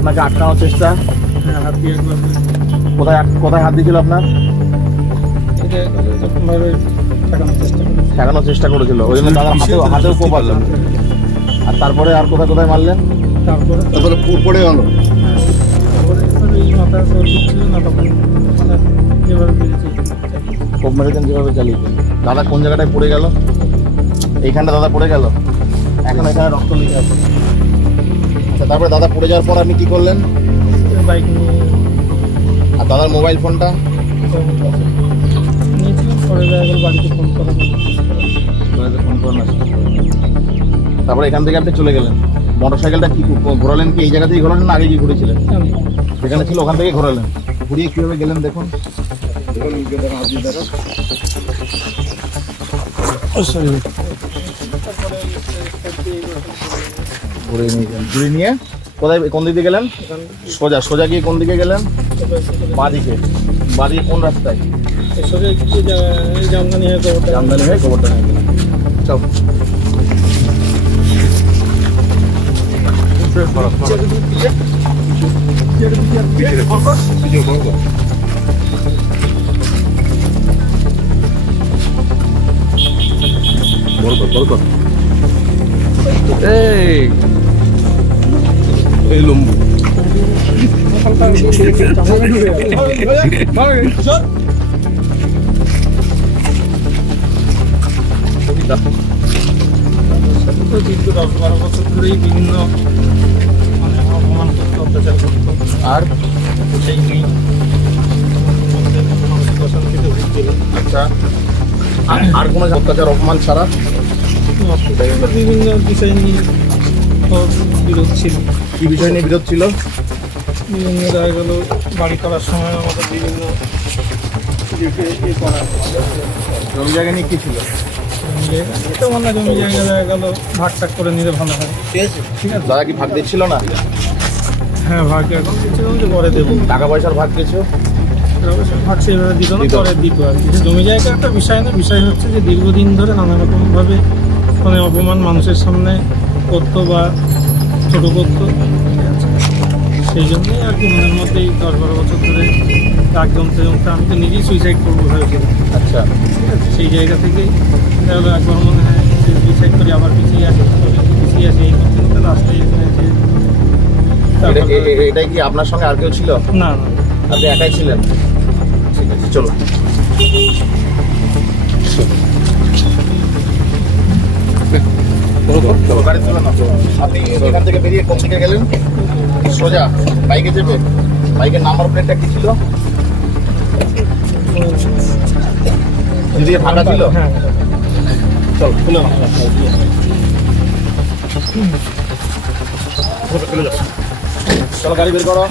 আপনাকে আটকানোর চেষ্টা? হ্যাঁ, হাত দিয়ে একবার কোথায় কোথায় হাত দিয়েছিল আপনার? এরকমভাবে ঠেকানোর চেষ্টা করেছিল, ওই জন্য দাদার হাতেও কোপ আসলেন। আর তারপরে আর কোথায় কোথায় মারলেন? তারপরে পড়ে গেল। তারপরে এই মাথা ছিল না, তখন মানে যেভাবে পেরেছি কোপ মেরেছেন যেভাবে চালিয়েছেন। দাদা কোন জায়গাটায় পড়ে গেল? এইখানটা দাদা পড়ে গেল, এখন এখানে রক্ত লেগে আছে। আচ্ছা, তারপরে দাদা পড়ে যাওয়ার পর আপনি কি করলেন? বাইক নিয়ে। আর দাদার মোবাইল ফোনটা নিয়েছিলাম, পরে বাড়িতে ফোন করা ফোন করেন। তারপরে এখান থেকে আপনি চলে গেলেন। মোটরসাইকেলটা কি ঘোরালেন? কি এই জায়গা থেকেই ঘোরালেন না আগে কি ঘুরেছিলেন? যেখানে ছিল ওখান থেকে ঘোরালেন। ঘুরিয়ে কীভাবে গেলেন দেখুন। ঘুরে নিয়ে কোথায় কোন দিকে গেলেন? সোজা গিয়ে কোন দিকে গেলেন? বাঁ দিকে কোন রাস্তায়? জামদানি হয়ে গোবরডাঙ্গা গেলেন। চল এই লম্বু দীর্ঘ 10-12 বছর ধরেই বিভিন্ন মানে অপমান করতে, অত্যাচার করতো। আর সেই নিয়ে মানসিক অশান্তিতে ভুগছিল। আচ্ছা, আর কোনো অত্যাচার অপমান ছাড়া? বিভিন্ন বিষয় নিয়ে বিরোধ ছিল। কি বিষয় নিয়ে বিরোধ ছিল? বিভিন্ন দেখা গেল বাড়ি করার সময় আমাদের বিভিন্ন করা জমি জায়গা নিয়ে কি ছিল? এটা মানে জমি জায়গা দেখা গেল ভাগ টাগ করে নিলে ভালো হয়। ঠিক আছে, দাদা কি ভাগ দিচ্ছিল না? হ্যাঁ, ভাগ এখন দিচ্ছিলাম যে পরে দেবো। টাকা পয়সার ভাগ কিছু? ভাগ সেইভাবে দিত না, পরে দিত আর কি। জমি জায়গা একটা বিষয় না, বিষয় হচ্ছে যে দীর্ঘদিন ধরে নানা রকমভাবে মানে অপমান মানুষের সামনে করতো বা ছোটো করতো। সেই জন্যই আর কি মনের মধ্যেই 10-12 বছর ধরে রাগ জমতে আমি তো নিজেই সুইসাইড করবো ভেবেছিলাম। আচ্ছা, ঠিক আছে, সেই জায়গা থেকেই একবার মনে হয় সুইসাইড করি, আবার পিছিয়ে আসে এই করতে লাস্টে এটাই কি আপনার সঙ্গে আর কেউ ছিল? না, আপনি একাই ছিলেন? ঠিক আছে, চলো। আপনি এখান থেকে বেরিয়ে কোন দিকে গেলেন? সোজা বাইকে চেপে? বাইকের নাম্বার প্লেটটা কি ছিল? দিদিকে ফাঁকা ছিল? হ্যাঁ, চল খুলে চলো, গাড়ি বের করো।